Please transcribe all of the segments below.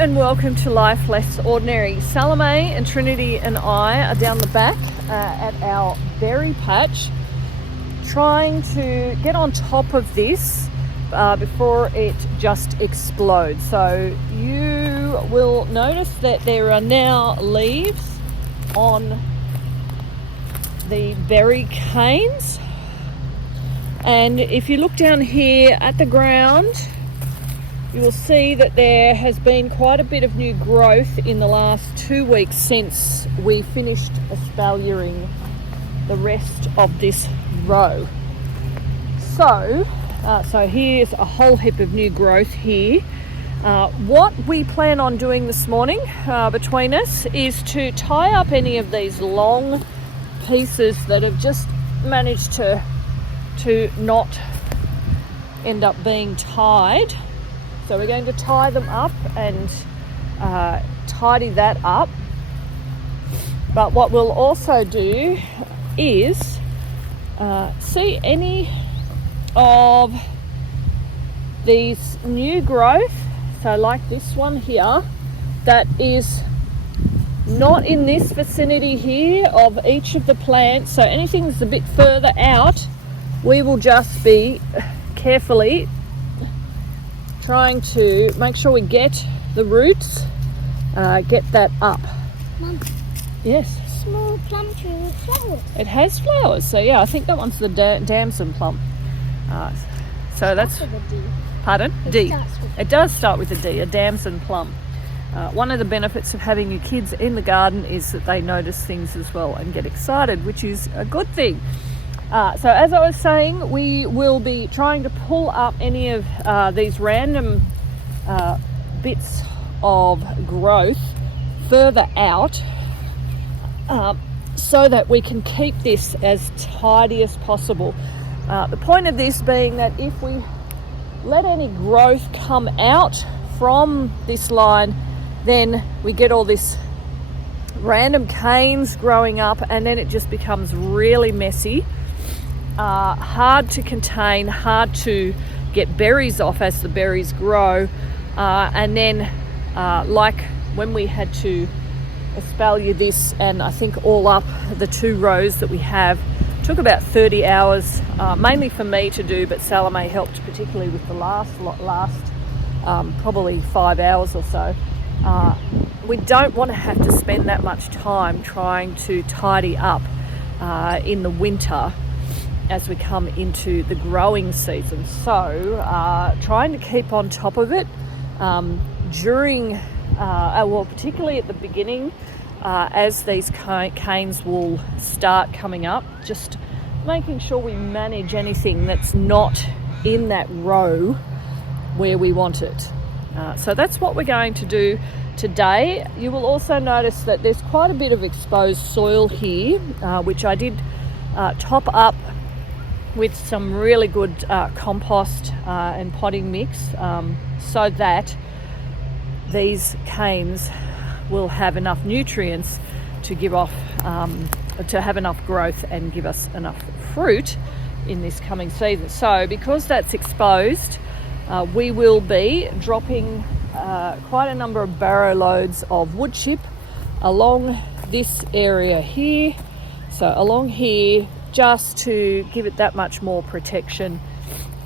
and welcome to Life Less Ordinary. Salome and Trinity and I are down the back at our berry patch trying to get on top of this before it just explodes. So you will notice that there are now leaves on the berry canes, and if you look down here at the ground, you will see that there has been quite a bit of new growth in the last 2 weeks since we finished espaliering the rest of this row. So here's a whole heap of new growth here. What we plan on doing this morning between us is to tie up any of these long pieces that have just managed to not end up being tied. So we're going to tie them up and tidy that up. But what we'll also do is see any of these new growth, so like this one here, that is not in this vicinity here of each of the plants. So anything that's a bit further out, we will just be carefully trying to make sure we get the roots, get that up. Mum. Yes. Small plum tree with flowers. It has flowers, so yeah, I think that one's the damson plum. So that's with a D. Pardon? It D. starts with It does start with a D, a damson plum. One of the benefits of having your kids in the garden is that they notice things as well and get excited, which is a good thing. So as I was saying, we will be trying to pull up any of these random bits of growth further out so that we can keep this as tidy as possible. The point of this being that if we let any growth come out from this line, then we get all this random canes growing up, and then it just becomes really messy. Hard to contain, hard to get berries off as the berries grow, and then like when we had to espalier this, and I think all up the 2 rows that we have, took about 30 hours, mainly for me to do, but Salome helped particularly with the last probably 5 hours or so. We don't want to have to spend that much time trying to tidy up in the winter as we come into the growing season. So trying to keep on top of it during, particularly at the beginning, as these canes will start coming up, just making sure we manage anything that's not in that row where we want it. So that's what we're going to do today. You will also notice that there's quite a bit of exposed soil here, which I did top up with some really good compost and potting mix, so that these canes will have enough nutrients to give off, to have enough growth and give us enough fruit in this coming season. So because that's exposed, we will be dropping quite a number of barrow loads of wood chip along this area here, so along here, just to give it that much more protection,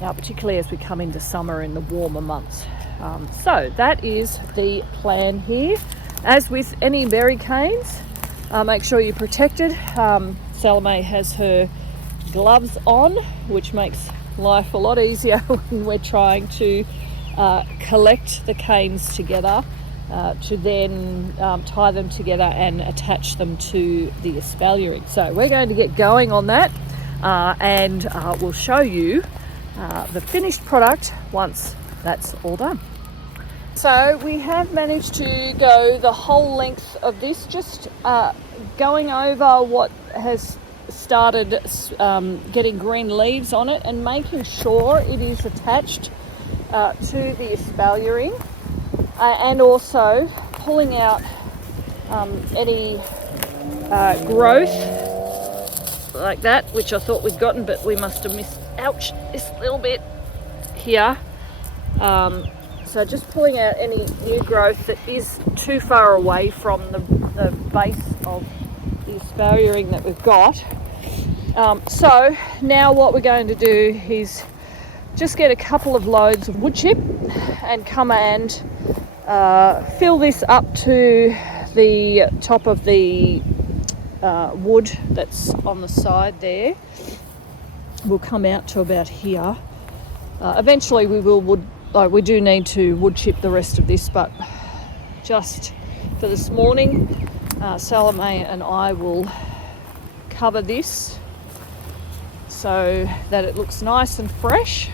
particularly as we come into summer in the warmer months. So that is the plan here. As with any berry canes, make sure you're protected. Salome has her gloves on, which makes life a lot easier when we're trying to collect the canes together to then tie them together and attach them to the espaliering. So we're going to get going on that, and we'll show you the finished product once that's all done. So we have managed to go the whole length of this, just going over what has started getting green leaves on it and making sure it is attached to the espaliering, and also pulling out any growth like that, which I thought we'd gotten, but we must have missed, ouch, this little bit here. So just pulling out any new growth that is too far away from the base of the espaliering that we've got. So now what we're going to do is just get a couple of loads of wood chip and come and fill this up to the top of the wood that's on the side there. We'll come out to about here. Eventually we do need to wood chip the rest of this, but just for this morning, Salome and I will cover this so that it looks nice and fresh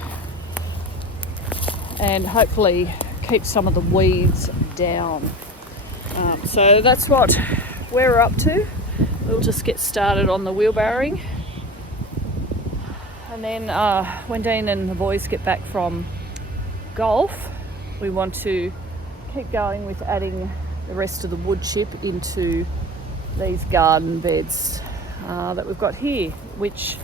and hopefully keep some of the weeds down. So that's what we're up to. We'll just get started on the wheelbarrowing, and then when Dean and the boys get back from golf, we want to keep going with adding the rest of the wood chip into these garden beds that we've got here, which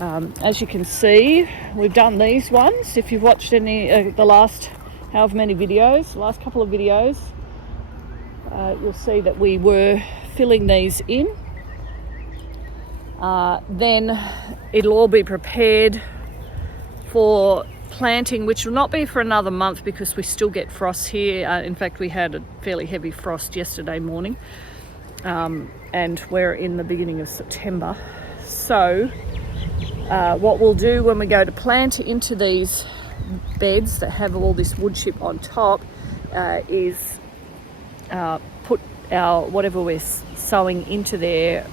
as you can see, we've done these ones. If you've watched any the last however many videos, the last couple of videos, you'll see that we were filling these in. Then it'll all be prepared for planting, which will not be for another month because we still get frost here. In fact, we had a fairly heavy frost yesterday morning, and we're in the beginning of September. So what we'll do when we go to plant into these beds that have all this wood chip on top is put our whatever we're sowing into there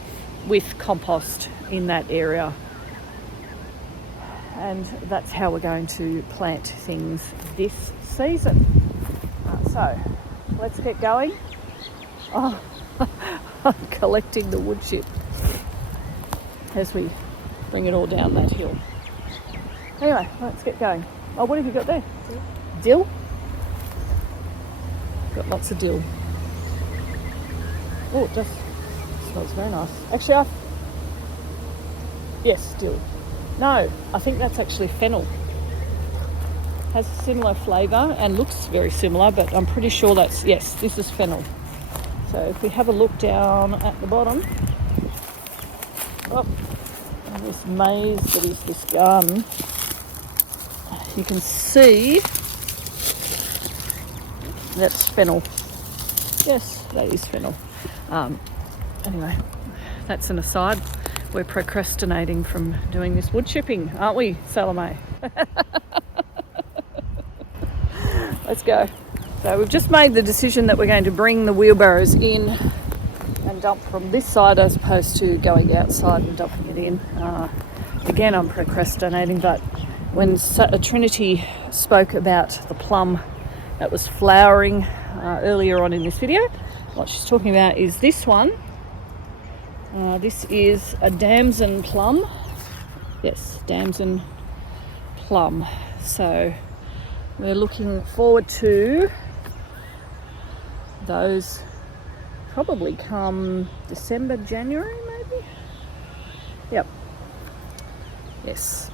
with compost in that area, and that's how we're going to plant things this season. So let's get going. Oh, I'm collecting the wood chip as we bring it all down that hill. Anyway, let's get going. Oh, what have you got there? Dill? Got lots of dill. Oh, it just smells very nice. Actually, yes, dill. No, I think that's actually fennel. Has a similar flavour and looks very similar, but I'm pretty sure that's, yes, this is fennel. So if we have a look down at the bottom, and this maze that is this garden, you can see that's fennel. Yes, that is fennel. Anyway, that's an aside. We're procrastinating from doing this wood chipping, aren't we, Salome? Let's go. So we've just made the decision that we're going to bring the wheelbarrows in and dump from this side as opposed to going outside and dumping it in. Again, I'm procrastinating, but when Trinity spoke about the plum that was flowering earlier on in this video, what she's talking about is this one. This is a damson plum. Yes, damson plum. So we're looking forward to those probably come December, January maybe? Yep. Yes.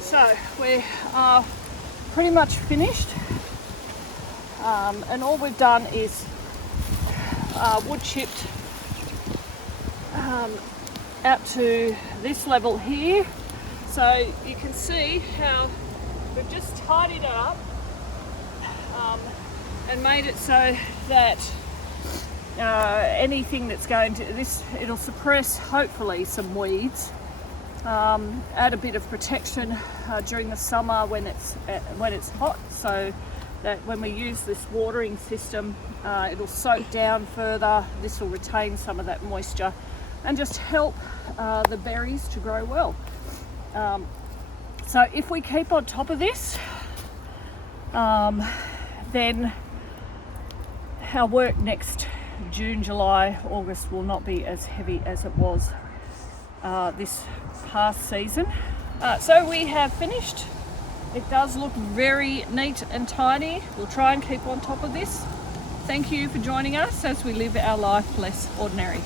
So we are pretty much finished, and all we've done is wood chipped out to this level here. So you can see how we've just tidied it up and made it so that anything that's going to this, it'll suppress hopefully some weeds. Add a bit of protection during the summer when it's hot, so that when we use this watering system, it'll soak down further. This will retain some of that moisture and just help the berries to grow well. So if we keep on top of this, then our work next June, July, August will not be as heavy as it was this past season. So we have finished It does look very neat and tidy. We'll try and keep on top of this. Thank you for joining us as we live our life less ordinary.